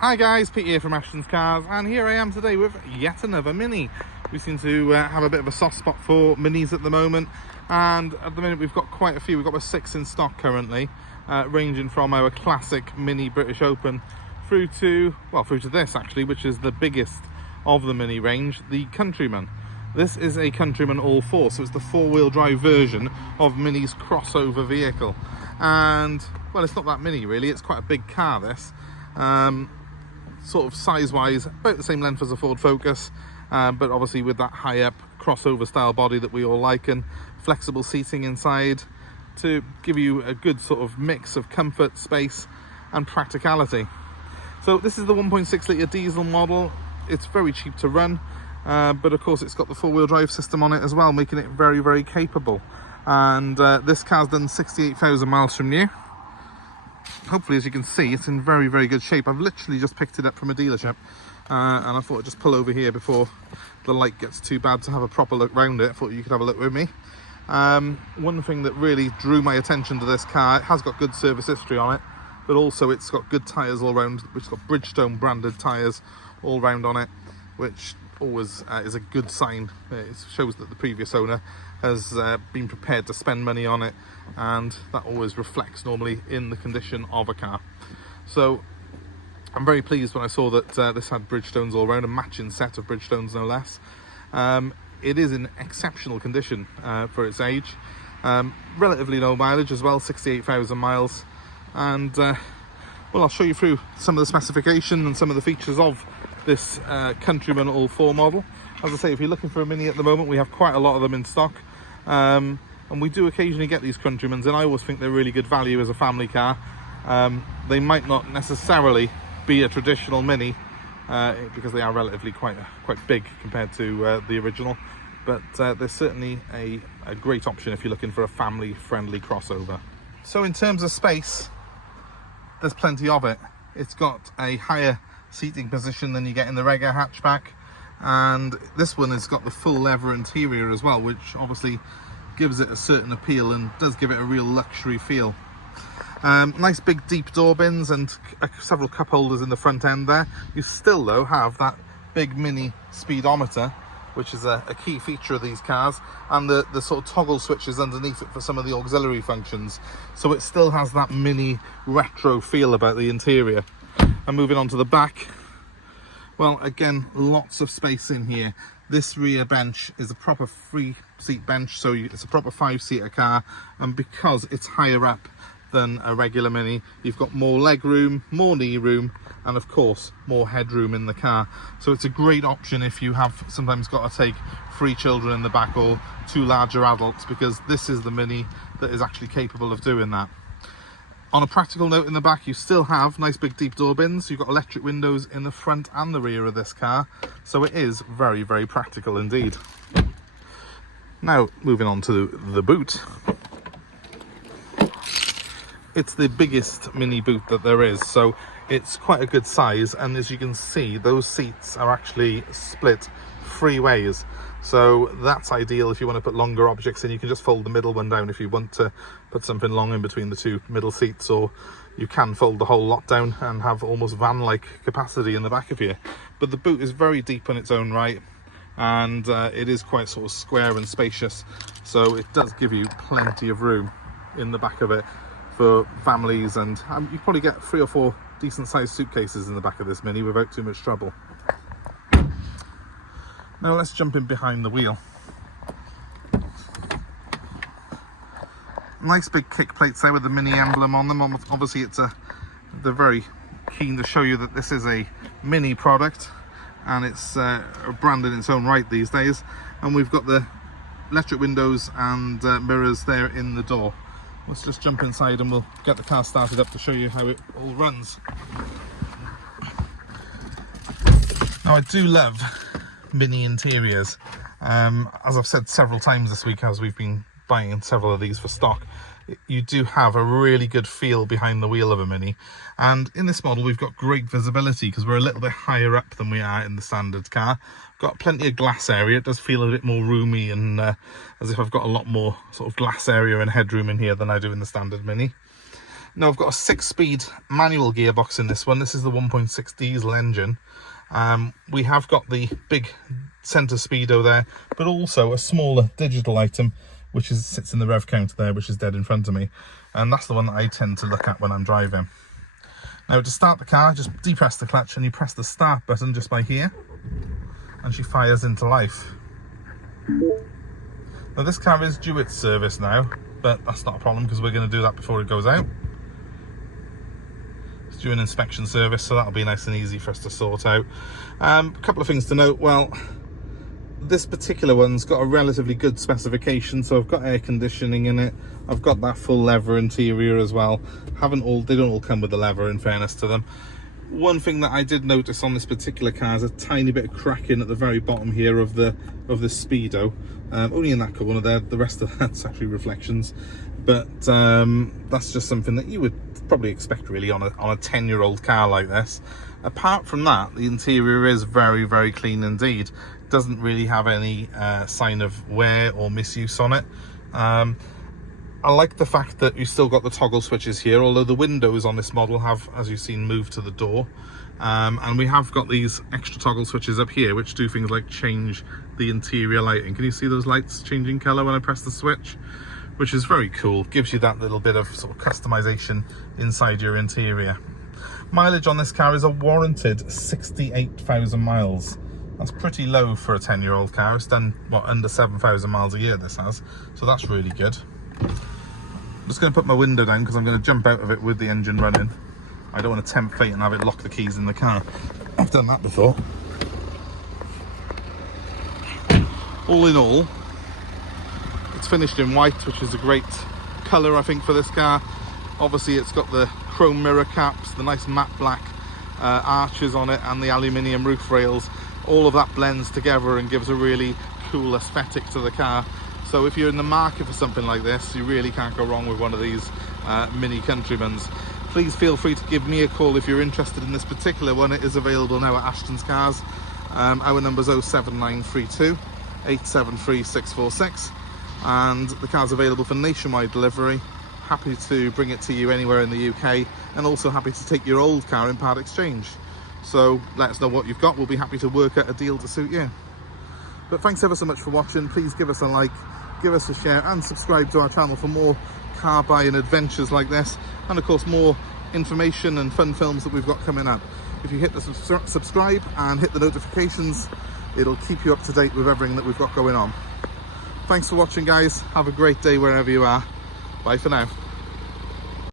Hi guys, Pete here from Ashton's Cars, and here I am today with yet another Mini. We seem to have a bit of a soft spot for Minis at the moment, and at the minute we've got quite a few. We've got about 6 in stock currently, ranging from our classic Mini British Open through to this actually, which is the biggest of the Mini range, the Countryman. This is a Countryman ALL4, so it's the 4-wheel drive version of Mini's crossover vehicle. And well, it's not that mini really, it's quite a big car this. Sort of size-wise, about the same length as a Ford Focus, but obviously with that high-up crossover style body that we all like, and flexible seating inside to give you a good sort of mix of comfort, space and practicality. So this is the 1.6 litre diesel model. It's very cheap to run, but of course it's got the 4-wheel drive system on it as well, making it very, very capable. And this car's done 68,000 miles from new. Hopefully, as you can see, it's in very, very good shape. I've literally just picked it up from a dealership, and I thought I'd just pull over here before the light gets too bad to have a proper look round it. I thought you could have a look with me. One thing that really drew my attention to this car, it has got good service history on it, but also it's got good tyres all round. It's got Bridgestone branded tyres all round on it, which always is a good sign. It shows that the previous owner has been prepared to spend money on it, and that always reflects normally in the condition of a car. So I'm very pleased when I saw that this had Bridgestones all around, a matching set of Bridgestones no less. It is in exceptional condition for its age, relatively low mileage as well, 68,000 miles, and well, I'll show you through some of the specification and some of the features of this Countryman ALL4 model. As I say, if you're looking for a Mini at the moment, we have quite a lot of them in stock, and we do occasionally get these Countrymans, and I always think they're really good value as a family car. They might not necessarily be a traditional Mini because they are relatively quite big compared to the original, but they're certainly a great option if you're looking for a family friendly crossover. So in terms of space, there's plenty of it. It's got a higher seating position than you get in the regular hatchback, and this one has got the full leather interior as well, which obviously gives it a certain appeal and does give it a real luxury feel. Nice big deep door bins and several cup holders in the front end there. You still though have that big Mini speedometer, which is a key feature of these cars, and the sort of toggle switches underneath it for some of the auxiliary functions, so it still has that Mini retro feel about the interior. And moving on to the back, well, again, lots of space in here. This rear bench is a proper 3-seat bench, so it's a proper 5-seater car, and because it's higher up than a regular Mini, you've got more leg room, more knee room, and of course more headroom in the car. So it's a great option if you have sometimes got to take 3 children in the back or 2 larger adults, because this is the Mini that is actually capable of doing that. On a practical note, in the back you still have nice big deep door bins. You've got electric windows in the front and the rear of this car, so it is very, very practical indeed. Now moving on to the boot. It's the biggest Mini boot that there is, so it's quite a good size, and as you can see, those seats are actually split 3 ways. So that's ideal if you want to put longer objects in. You can just fold the middle one down if you want to put something long in between the 2 middle seats, or you can fold the whole lot down and have almost van-like capacity in the back of here. But the boot is very deep in its own right, and it is quite sort of square and spacious, so it does give you plenty of room in the back of it for families, and you probably get 3 or 4 decent sized suitcases in the back of this Mini without too much trouble. Now let's jump in behind the wheel. Nice big kick plates there with the Mini emblem on them. Obviously they're very keen to show you that this is a Mini product, and it's a brand in its own right these days. And we've got the electric windows and mirrors there in the door. Let's just jump inside and we'll get the car started up to show you how it all runs. Now I do love Mini interiors. As I've said several times this week, as we've been buying several of these for stock, you do have a really good feel behind the wheel of a Mini, and in this model we've got great visibility because we're a little bit higher up than we are in the standard car. Got plenty of glass area. It does feel a bit more roomy, and as if I've got a lot more sort of glass area and headroom in here than I do in the standard Mini. Now I've got a 6-speed manual gearbox in this one. This is the 1.6 diesel engine. We have got the big centre speedo there, but also a smaller digital item which sits in the rev counter there, which is dead in front of me, and that's the one that I tend to look at when I'm driving. Now to start the car, just depress the clutch and you press the start button just by here, and she fires into life. Now this car is due its service now, but that's not a problem because we're going to do that before it goes out. It's due an inspection service, so that'll be nice and easy for us to sort out. A couple of things to note. Well, this particular one's got a relatively good specification, so I've got air conditioning in it, I've got that full leather interior as well. They don't all come with the leather, in fairness to them. One thing that I did notice on this particular car is a tiny bit of cracking at the very bottom here of the speedo, only in that corner there. The rest of that's actually reflections, but that's just something that you would probably expect really on a 10-year-old car like this. Apart from that, the interior is very, very clean indeed. Doesn't really have any sign of wear or misuse on it. I like the fact that you've still got the toggle switches here, although the windows on this model have, as you've seen, moved to the door. And we have got these extra toggle switches up here which do things like change the interior lighting. Can you see those lights changing colour when I press the switch? Which is very cool, gives you that little bit of sort of customization inside your interior. Mileage on this car is a warranted 68,000 miles. That's pretty low for a 10-year-old car. It's done, what, under 7,000 miles a year this has, so that's really good. I'm just going to put my window down because I'm going to jump out of it with the engine running. I don't want to tempt fate and have it lock the keys in the car. I've done that before. All in all, it's finished in white, which is a great colour, I think, for this car. Obviously it's got the chrome mirror caps, the nice matte black arches on it, and the aluminium roof rails. All of that blends together and gives a really cool aesthetic to the car. So if you're in the market for something like this, you really can't go wrong with one of these Mini Countrymans. Please feel free to give me a call if you're interested in this particular one. It is available now at Ashton's Cars. Our number's 07932 873 646, and the car's available for nationwide delivery. Happy to bring it to you anywhere in the UK, and also happy to take your old car in part exchange. So let us know what you've got. We'll be happy to work out a deal to suit you. But thanks ever so much for watching. Please give us a like, give us a share, and subscribe to our channel for more car buying adventures like this, and of course more information and fun films that we've got coming up. If you hit the subscribe and hit the notifications, it'll keep you up to date with everything that we've got going on. Thanks for watching, guys. Have a great day wherever you are. Bye for now.